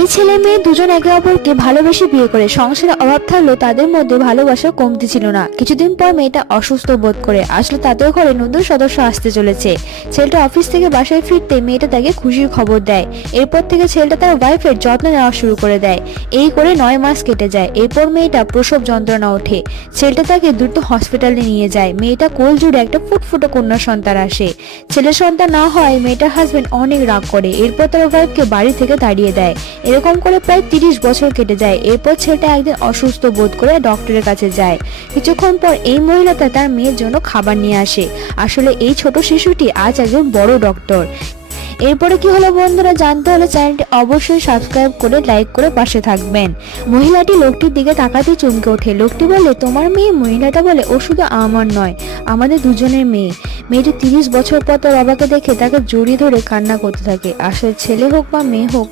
এই ছেলে মেয়ে দুজন একে অপরকে ভালোবেসে বিয়ে করে সংসারে অভাব থাকলেও তাদের মধ্যে ভালোবাসার কমতি ছিল না। কিছুদিন পর মেয়েটা অসুস্থ বোধ করে আসলে তাদের ঘরে নতুন সদস্য আসতে চলেছে। ছেলেটা অফিস থেকে বাসায় ফিরতে মেয়েটা তাকে খুশির খবর দেয়। এরপর থেকে ছেলেটা তার ওয়াইফের যত্ন নেওয়া শুরু করে দেয়। এই করে 9 মাস কেটে যায়। এরপর মেয়েটা প্রসব যন্ত্রণা ওঠে। ছেলেটা তাকে দ্রুত হসপিটালে নিয়ে যায়। মেয়েটা কোল জুড়ে একটা ফুটফুটে কন্যা সন্তান আসে। ছেলে সন্তান না হয় মেয়েটার হাজবেন্ড অনেক রাগ করে। এরপর তার ওয়াইফকে বাড়ি থেকে তাড়িয়ে দেয়। এরকম করে প্রায় 30 বছর কেটে যায়। এরপর ছেলেটা একদিন অসুস্থ বোধ করে ডক্টরের কাছে যায়। কিছুক্ষণ পর এই মহিলাটা তার মেয়ের জন্য খাবার নিয়ে আসে। আসলে এই ছোট শিশুটি আজ একজন বড় ডক্টর। এরপরে কি হলো বন্ধুরা, জানতে হলে চ্যানেলটি অবশ্যই সাবস্ক্রাইব করে লাইক করে পাশে থাকবেন। মহিলাটি লোকটির দিকে তাকাতেই চমকে ওঠে। লোকটি বলে, তোমার মেয়ে? মহিলাটা বলে, ও শুধু আমার নয়, আমাদের দুজনের মেয়ে। মেয়েটি 30 বছর পর তার বাবাকে দেখে তাকে জড়িয়ে ধরে কান্না করতে থাকে। আসলে ছেলে হোক বা মেয়ে হোক,